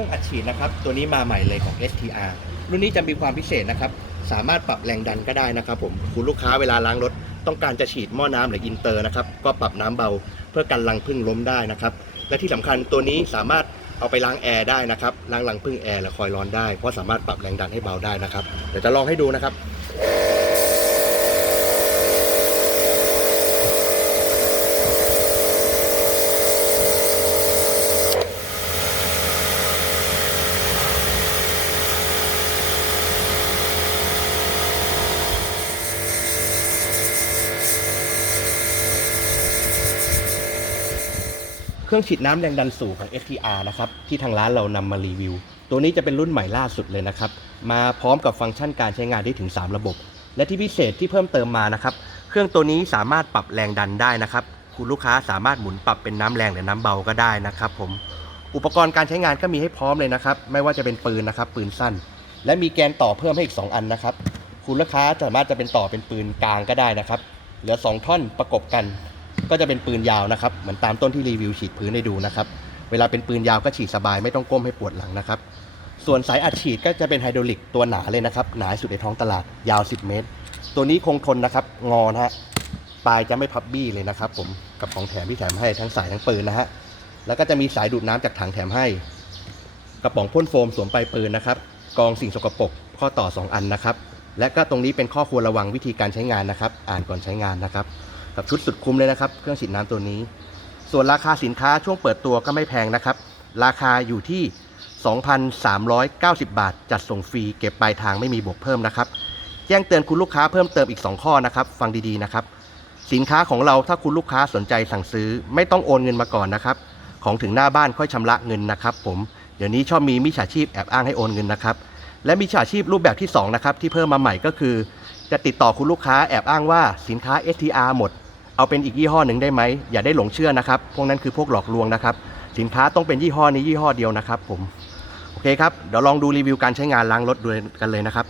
รื่องอัดฉีดนะครับ ตัวนี้มาใหม่เลยของ STR รุ่นนี้จะมีความพิเศษนะครับ สามารถปรับแรงดันก็ได้นะครับ ผมคุณลูกค้าเวลาล้างรถ ต้องการจะฉีดหม้อน้ำหรืออินเตอร์นะครับ ก็ปรับน้ำเบาเพื่อกันรังพึ่งล้มได้นะครับ และที่สำคัญตัวนี้สามารถเอาไปล้างแอร์ได้นะครับล้างรังพึ่งแอร์และคอยร้อนได้เพราะสามารถปรับแรงดันให้เบาได้นะครับเดี๋ยวจะลองให้ดูนะครับ เครื่องฉีดน้ำแรงดันสูงของ STR นะครับที่ทางร้านเรานำมารีวิว ตัวนี้จะเป็นรุ่นใหม่ล่าสุดเลยนะครับ มาพร้อมกับฟังก์ชันการใช้งานได้ถึง 3 ระบบ และที่พิเศษที่เพิ่มเติมมานะครับ เครื่องตัวนี้สามารถปรับแรงดันได้นะครับ คุณลูกค้าสามารถหมุนปรับเป็นน้ำแรงหรือน้ำเบาก็ได้นะครับผมอุปกรณ์การใช้งานก็มีให้พร้อมเลยนะครับ ไม่ว่าจะเป็นปืนนะครับ ปืนสั้น และมีแกนต่อเพิ่มให้อีก 2 อันนะครับ คุณลูกค้าสามารถจะเป็นต่อเป็นปืนกลางก็ได้นะครับ เหลือ 2 ท่อนประกบกัน ก็จะเป็นปืนยาวนะครับ เหมือนตามต้นที่รีวิวฉีดพื้นให้ดูนะครับ เวลาเป็นปืนยาวก็ฉีดสบายไม่ต้องก้มให้ปวดหลังนะครับ ส่วนสายอัดฉีดก็จะเป็นไฮดรอลิกตัวหนาเลยนะครับ หนาสุดในท้องตลาดยาว 10 เมตร ตัวนี้คงทนนะครับ งอนะฮะ ปลายจะไม่พับบี้เลยนะครับผม กับของแถมที่แถมให้ทั้งสายทั้งปืนนะฮะ แล้วก็จะมีสายดูดน้ำจากถังแถมให้ กระป๋องพ่นโฟมสวมปลายปืนนะครับ กองสิ่งสกปรกข้อต่อ 2 อันนะครับ และก็ตรงนี้เป็นข้อควรระวังวิธีการใช้งานนะครับ อ่านก่อนใช้งานนะครับ กับชุดสุดคุ้มเลยนะครับ เครื่องฉีดน้ำตัวนี้ ส่วนราคาสินค้าช่วงเปิดตัวก็ไม่แพงนะครับ ราคาอยู่ที่ 2,390 บาท จัดส่งฟรีเก็บปลายทางไม่มีบวกเพิ่มนะครับ แจ้งเตือนคุณลูกค้าเพิ่มเติมอีก 2 ข้อนะครับ ฟังดีๆนะครับ สินค้าของเราถ้าคุณลูกค้าสนใจสั่งซื้อ ไม่ต้องโอนเงินมาก่อนนะครับ ของถึงหน้าบ้านค่อยชำระเงินนะครับ ผม เดี๋ยวนี้ชอบมีมิจฉาชีพแอบอ้างให้โอนเงินนะครับ และมิจฉาชีพรูปแบบที่2นะครับที่เพิ่มมาใหม่ก็คือ จะติดต่อคุณลูกค้าแอบอ้างว่าสินค้า STR หมด เอาเป็นอีกยี่ห้อหนึ่งได้ไหม อย่าได้หลงเชื่อนะครับ พวกนั้นคือพวกหลอกลวงนะครับ สินค้าต้องเป็นยี่ห้อนี้ยี่ห้อเดียวนะครับผม โอเคครับ เดี๋ยวลองดูรีวิวการใช้งานล้างรถดูกันเลยนะครับ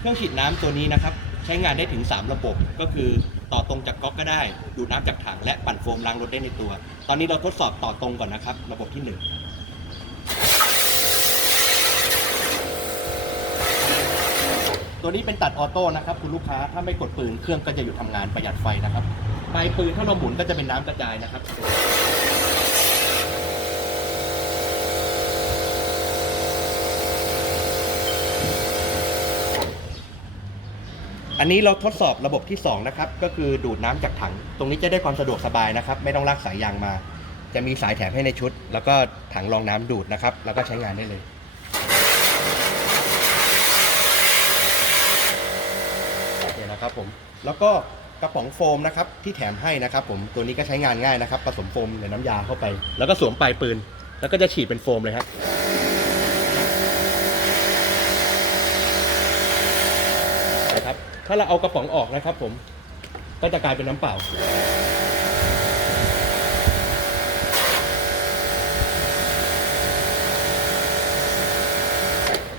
เครื่องฉีดน้ำตัวนี้นะครับ ใช้งานได้ถึง 3 ระบบ ก็คือต่อตรงจากก๊อกก็ได้ ดูดน้ำจากถังและปั่นโฟมล้างรถได้ในตัว ตอนนี้เราทดสอบต่อตรงก่อนนะครับ ระบบที่ 1 ตัวนี้เป็นตัดออโต้นะครับคุณลูกค้าถ้าไม่กดปืนเครื่องก็จะหยุดทำงานประหยัดไฟนะครับปลายปืนถ้าเราหมุนก็จะเป็นน้ำกระจายนะครับอันนี้เราทดสอบระบบที่ 2 นะครับ ก็คือดูดน้ำจากถัง ตรงนี้จะได้ความสะดวกสบายนะครับ ไม่ต้องลากสายยางมา จะมีสายแถมให้ในชุด แล้วก็ถังรองน้ำดูดนะครับ แล้วก็ใช้งานได้เลย เนี่ยนะ ครับผมแล้วก็กระป๋องโฟมนะครับที่แถมให้นะครับผมตัวนี้ก็ใช้งานง่ายนะครับผสมโฟมหรือน้ำยาเข้าไป แล้วก็สวมปลายปืน แล้วก็จะฉีดเป็นโฟมเลยฮะนะครับถ้าเราเอากระป๋องออกนะครับผมก็จะกลายเป็นน้ำเปล่า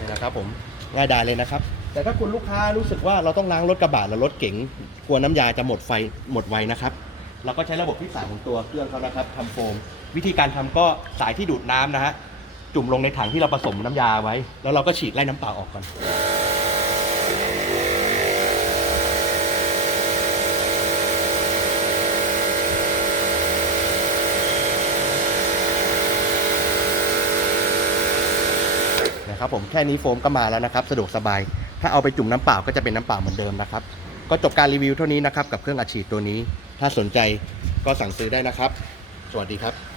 นนะครับผมง่ายดายเลยนะครับ แต่ถ้าคุณลูกค้ารู้สึกว่าเราต้องล้างรถกระบะหรือรถเก๋งกลัวน้ำยาจะหมดไฟหมดไวนะครับ เราก็ใช้ระบบที่สามของตัวเครื่องเขานะครับทำโฟม วิธีการทำก็สายที่ดูดน้ำนะฮะจุ่มลงในถังที่เราผสมน้ำยาไว้ แล้วเราก็ฉีดไล่น้ำเปล่าออกก่อนนะครับผมแค่นี้โฟมก็มาแล้วนะครับ สะดวกสบาย ถ้าเอาไปจุ่มน้ำเปล่าก็จะเป็นน้ำเปล่าเหมือนเดิมนะครับ ก็จบการรีวิวเท่านี้นะครับกับเครื่องอัดฉีดตัวนี้ ถ้าสนใจก็สั่งซื้อได้นะครับ สวัสดีครับ